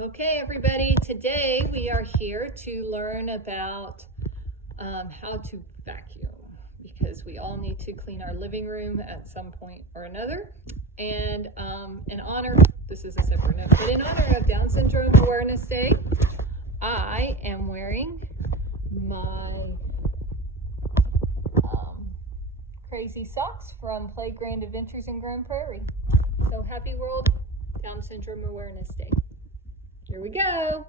Okay, everybody, today we are here to learn about how to vacuum, because we all need to clean our living room at some point or another. And in honor, this is a separate note, but in honor of Down Syndrome Awareness Day, I am wearing my crazy socks from Playground Adventures in Grand Prairie. So happy World Down Syndrome Awareness Day. Here we go.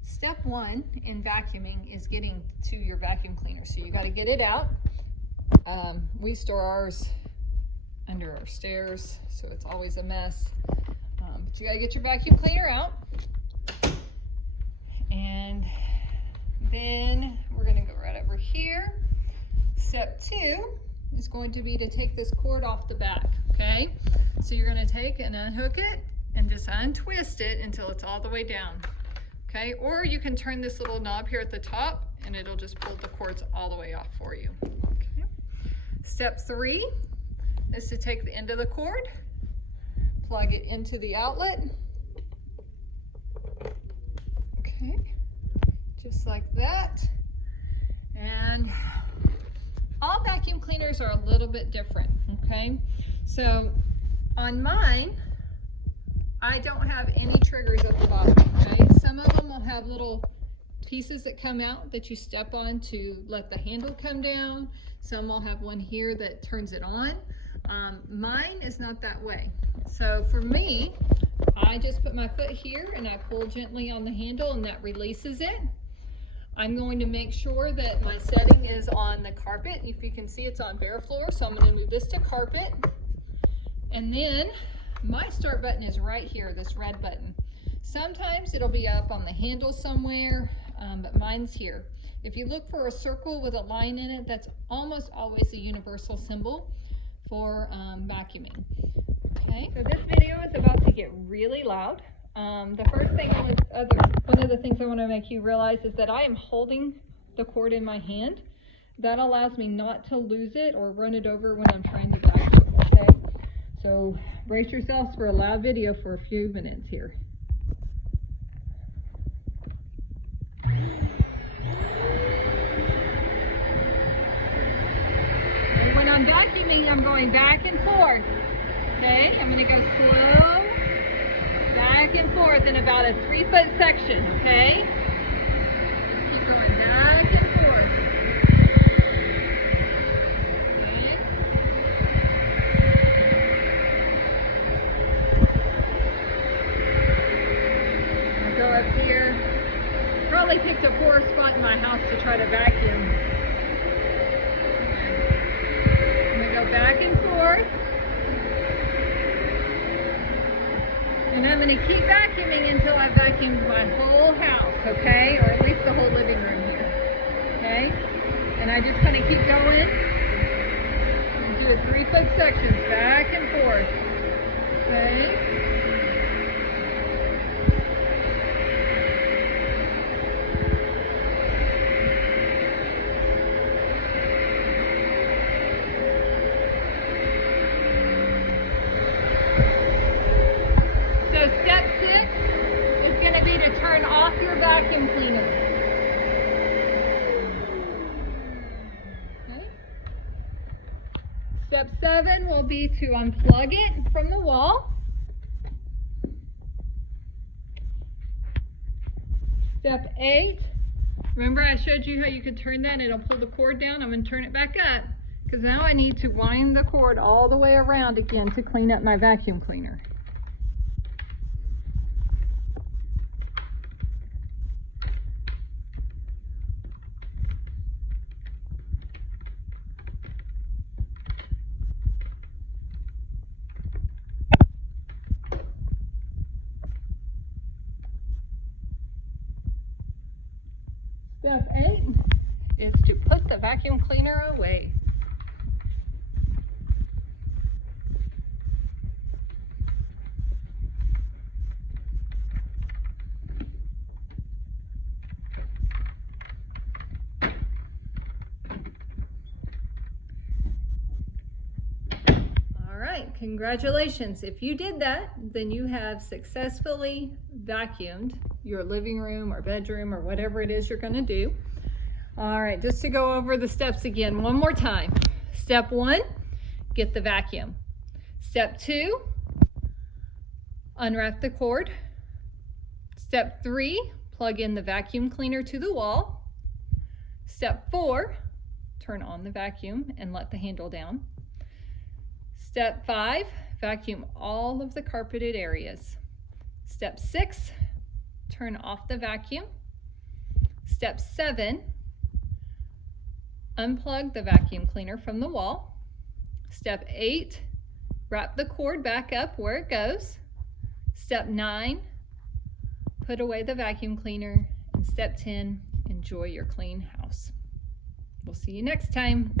Step one in vacuuming is getting to your vacuum cleaner. So you got to get it out. We store ours under our stairs, so it's always a mess. But you got to get your vacuum cleaner out. And then we're going to go right over here. Step two is going to be to take this cord off the back, okay? So you're going to take and unhook it and just untwist it until it's all the way down, okay? Or you can turn this little knob here at the top and it'll just pull the cords all the way off for you, okay? Step three is to take the end of the cord, plug it into the outlet, okay? Just like that. And all vacuum cleaners are a little bit different, okay? So on mine, I don't have any triggers at the bottom, okay? Some of them will have little pieces that come out that you step on to let the handle come down. Some will have one here that turns it on. Mine is not that way. So for me, I just put my foot here and I pull gently on the handle and that releases it. I'm going to make sure that my setting is on the carpet. If you can see, it's on bare floor, so I'm going to move this to carpet. And then my start button is right here, this red button. Sometimes it'll be up on the handle somewhere, but mine's here. If you look for a circle with a line in it, that's almost always a universal symbol for vacuuming. Okay, so this video is about to get really loud. The first thing, one of the things I want to make you realize is that I am holding the cord in my hand. That allows me not to lose it or run it over when I'm trying to vacuum, okay? So brace yourselves for a loud video for a few minutes here. And when I'm vacuuming, I'm going back and forth, okay? I'm going to go slow, back and forth in about a 3-foot section, okay? Just keep going back and forth. Okay. I'll go up here. Probably picked a poor spot in my house to try to vacuum. Okay. I'm going to go back and forth. And I'm going to keep vacuuming until I've vacuumed my whole house, okay? Or at least the whole living room here, okay? And I just kind of keep going and do a 3-foot sections back and forth, okay? Vacuum cleaner. Okay. Step 7 will be to unplug it from the wall. Step 8, remember I showed you how you could turn that and it'll pull the cord down. I'm going to turn it back up because now I need to wind the cord all the way around again to clean up my vacuum cleaner. Step 8 is to put the vacuum cleaner away. congratulations. If you did that, then you have successfully vacuumed your living room or bedroom or whatever it is you're going to do. All right, just to go over the steps again one more time. Step 1, get the vacuum. Step 2, unwrap the cord. Step 3, plug in the vacuum cleaner to the wall. Step 4, turn on the vacuum and let the handle down. Step 5, vacuum all of the carpeted areas. Step 6, turn off the vacuum. Step 7, unplug the vacuum cleaner from the wall. Step 8, wrap the cord back up where it goes. Step 9, put away the vacuum cleaner. And step 10, enjoy your clean house. We'll see you next time.